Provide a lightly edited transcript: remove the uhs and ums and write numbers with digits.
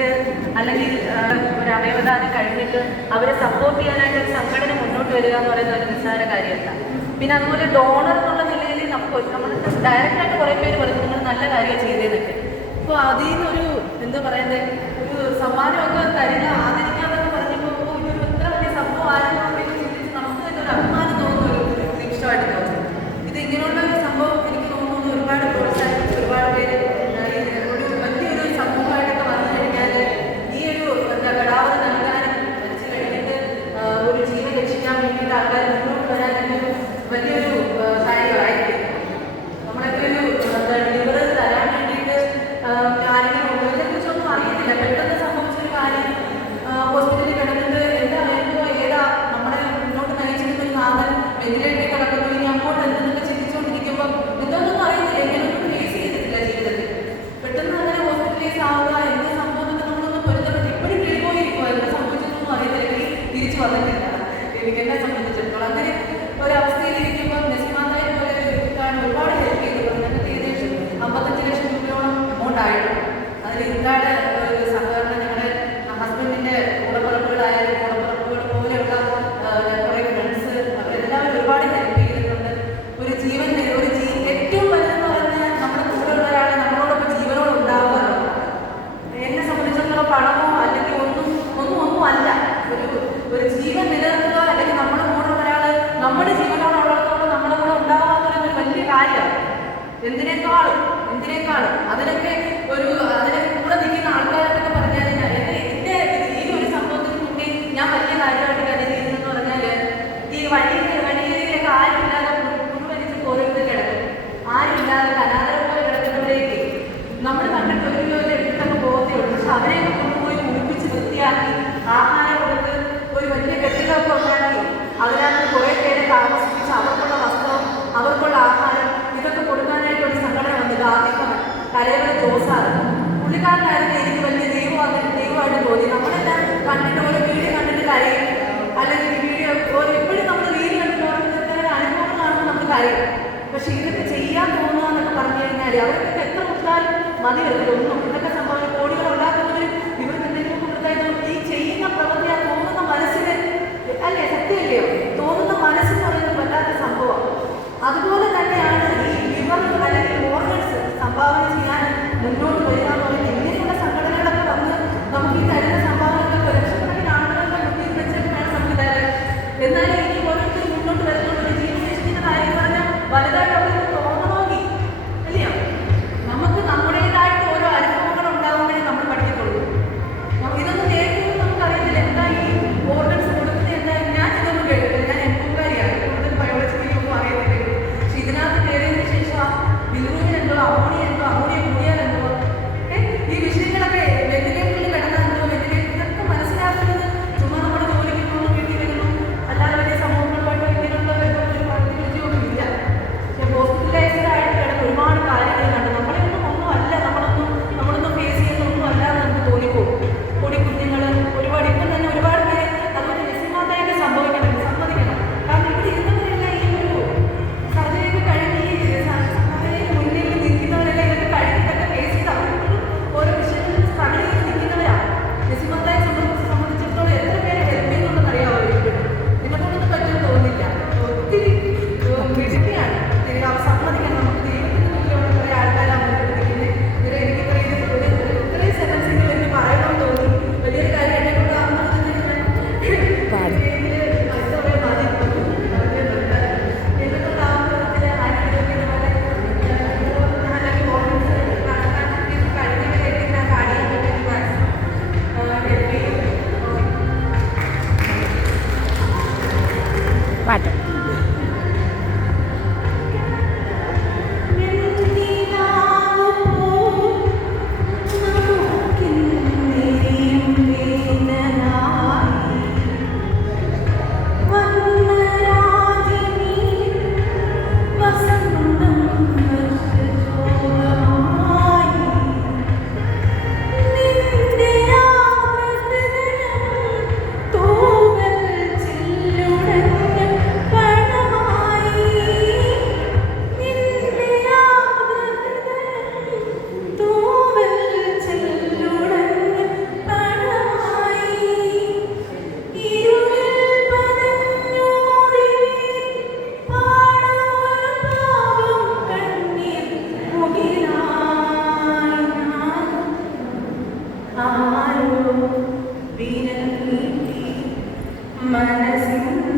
അല്ലെങ്കിൽ ഒരു അവയവദാനം കഴിഞ്ഞിട്ട് അവരെ സപ്പോർട്ട് ചെയ്യാനായിട്ട് ഒരു സംഘടന മുന്നോട്ട് വരിക എന്ന് പറയുന്ന ഒരു നിസ്സാര കാര്യമല്ല. പിന്നെ അതുപോലെ ഡോണർ എന്നുള്ള നിലയിൽ നമ്മൾ ഡയറക്റ്റായിട്ട് കുറേ പേര് പറഞ്ഞു നിങ്ങൾ നല്ല കാര്യം ചെയ്തേന്നൊക്കെ. അപ്പോൾ അതിൽ നിന്നൊരു എന്താ പറയുന്നത് ഒരു സമ്മാനമൊക്കെ തരിക ആദരിക്കാന്നൊക്കെ പറഞ്ഞപ്പോൾ ഇതൊരു എത്ര വലിയ സംഭവം ആരെന്നൊക്കെ ചിന്തിച്ച് നമുക്ക് തന്നെ ഒരു അഭിമാനം തോന്നുന്ന ഒരു നിമിഷമായിട്ട് തോന്നുന്നു. ഇത് ഇങ്ങനെയുള്ള ഒരു സംഭവം എനിക്ക് തോന്നുന്നു ഒരുപാട് പ്രോത്സാഹിപ്പിച്ച് ഒരുപാട് പേര് ഒരു വലിയൊരു സമൂഹമായിട്ടൊക്കെ വന്നു കഴിഞ്ഞാൽ ഈ ഒരു എന്താ കടാവത് നൽകാനും മരിച്ചു കഴിഞ്ഞിട്ട് ഒരു ജീവൻ രക്ഷിക്കാൻ വേണ്ടിയിട്ട് ആൾക്കാർ മുന്നോട്ട് വരാനൊരു വലിയൊരു കാര്യമായിരിക്കും. നമ്മളൊക്കെ ഒരു എന്താ ലിവർ തരാൻ വേണ്ടിയിട്ട് ആരെങ്കിലും ഇതിനെക്കുറിച്ചൊന്നും അറിയത്തില്ല. പെട്ടെന്ന് സംഭവിച്ചൊരു കാര്യം ഹോസ്പിറ്റലിൽ കിടന്നിട്ട് എന്താ ഏതാ നമ്മളെ മുന്നോട്ട് നയിച്ചിരുന്ന ഒരു നാഥൻ വെന്റിലേറ്ററിൽ കിടക്കുന്നു. ഇനി അങ്ങോട്ട് എന്തെന്നൊക്കെ ചിന്തിച്ചുകൊണ്ടിരിക്കുമ്പോൾ എന്തോന്നൊന്നും അറിയത്തില്ല, ഇങ്ങനെയൊന്നും ഫേസ് ചെയ്തിട്ടില്ല ജീവിതത്തിൽ. പെട്ടെന്ന് അങ്ങനെ ഹോസ്പിറ്റലൈസ് ആവുക എന്ത് സംഭവം എന്നൊക്കെ നമ്മളൊന്നും പൊരുത്തപ്പെട്ട് ഇപ്പോഴും കിഴിപോയിരിക്കുക. എന്താ സംഭവിച്ചതൊന്നും അറിയത്തില്ല, തിരിച്ചു വന്നിട്ടില്ല എനിക്ക് എന്നെ സംബന്ധിച്ചിടത്തോളം. അങ്ങനെ ഒരവസ്ഥയിലിരിക്കുമ്പോൾ നസീമാതായെ പോലെ ഒരു വ്യക്തിക്കാണ് ഒരുപാട് ഹെൽപ്പ് ചെയ്തിട്ടുണ്ട്. ഞങ്ങൾക്ക് ഏകദേശം 55 ലക്ഷം രൂപയോളം എമൗണ്ട് ആയിട്ടുണ്ട്. അതിൽ ഇക്കാട് ഒരു സഹകരണം ഞങ്ങളുടെ ഹസ്ബൻഡിൻ്റെ കൂടപ്പുറപ്പുകളായാലും കൂടപ്പുറപ്പുകൾ പോലെയുള്ള കുറേ ഫ്രണ്ട്സ് അവരെല്ലാവരും ഒരുപാട് ഹെൽപ്പ് ചെയ്തിട്ടുണ്ട്. ഒരു ജീവൻ ഏറ്റവും വലുതെന്ന് പറഞ്ഞാൽ നമ്മുടെ കൂടെയുള്ള ഒരാൾ നമ്മളോടൊപ്പം ജീവനോട് ഉണ്ടാവുക. എന്നെ സംബന്ധിച്ചിടത്തോളം പണമോ അല്ലെങ്കിൽ ഒന്നും അല്ല. ഒരു ജീവൻ നിലനിർത്തുക അല്ലെങ്കിൽ നമ്മുടെ കൂടെ ഒരാൾ നമ്മുടെ ജീവനോടുള്ളത്തോളം നമ്മുടെ കൂടെ ഉണ്ടാവുക എന്ന് പറയുന്നത് വലിയ കാര്യമാണ്. എന്തിനേക്കാളും അതിനൊക്കെ കൂടെ നിൽക്കുന്ന ആൾക്കാരൊക്കെ പറഞ്ഞാൽ എൻ്റെ ഈ ഒരു സംഭവത്തിന് മുന്നേ ഞാൻ വലിയ കാര്യമായിട്ട് കരുതിയിരുന്നെന്ന് പറഞ്ഞാൽ ഈ വഴിയിലൊക്കെ ആരുമില്ലാതെ മുഴുവനിച്ച് കോറിയിട്ട് കിടക്കും. ആരുമില്ലാതെ അനാഥരെ പോലെ കിടക്കുന്നവരേക്ക് നമ്മൾ കണ്ടിട്ട് ഒരു കിലോ എടുത്തൊക്കെ പോകത്തേ ഉള്ളൂ. പക്ഷെ അവരെയൊക്കെ കൊണ്ടുപോയി കുളിപ്പിച്ച് വൃത്തിയാക്കി ആഹാരം കൊടുത്ത് ഒരു വലിയ കെട്ടിടമൊക്കെ ഉണ്ടാക്കി അതിനകത്ത് കുറേ പേരെ താമസിപ്പിച്ച് അവർക്കുള്ള വസ്ത്രവും അവർക്കുള്ള ആഹാരം ഇതൊക്കെ കൊടുക്കാനായിട്ട് ഒരു സംഘടന വന്നു. ഗാന്ധിഭവൻ കരേവര ജോസാറ് പുള്ളിക്കാരനായിരുന്നു എനിക്ക് വലിയ ദൈവമായിട്ട് തോന്നി. നമ്മളെല്ലാം കണ്ടിട്ട് ഓരോ വീഡിയോ കണ്ടിട്ട് കരയും, അല്ലെങ്കിൽ വീഡിയോ എപ്പോഴും നമ്മൾ വീഡിയോ കണ്ടിട്ട് ഓരോരുത്തരുടെ അനുഭവങ്ങൾ കാണുമ്പോൾ നമ്മൾ കരയും. പക്ഷെ ഇതൊക്കെ ചെയ്യാൻ തോന്നുക എന്നൊക്കെ പറഞ്ഞു കഴിഞ്ഞാൽ അവർക്കൊക്കെ എത്ര കൊടുത്താലും മതി വരില്ല. ഒന്നും ഇതൊക്കെ സംഭവം കോടികൾ ഉണ്ടാക്കുന്നവർ ഇവർക്ക് എന്തെങ്കിലും കൊടുത്താൽ ഈ ചെയ്യുന്ന പ്രവൃത്തി ആ തോന്നുന്ന മനസ്സിന് അല്ലേ, സത്യമല്ലയോ, തോന്നുന്ന മനസ്സെന്ന് പറയുന്നത് വല്ലാത്ത സംഭവം. അതുപോലെ തന്നെയാണ് ഈ ലിവർ അല്ലെങ്കിൽ ഓർഗൻസ് സംഭാവന ചെയ്യാൻ മുന്നോട്ട് വരിക എന്ന് പറയുന്നത്. ഇങ്ങനെയുള്ള സംഘടനകളൊക്കെ വന്ന് നമുക്ക് ഈ തരുന്ന സംഭാവനകളൊക്കെ ലക്ഷക്കണക്കിന് ആളുകളുടെ മുന്നിൽ വെച്ചിട്ട് വേണം നമുക്ക് തരാൻ. എന്നാലും ഇനി ഓരോരുത്തരും മുന്നോട്ട് വരുന്നതുകൊണ്ട് ജീവൻ രക്ഷിക്കുന്ന കാര്യം പറഞ്ഞാൽ വലുതായിട്ട് അവർക്ക് തോന്നണമെങ്കിൽ അല്ലയോ നമുക്ക് നമ്മുടേതായിട്ട് ഓരോ അനുഭവങ്ങൾ മനസ്സിൻ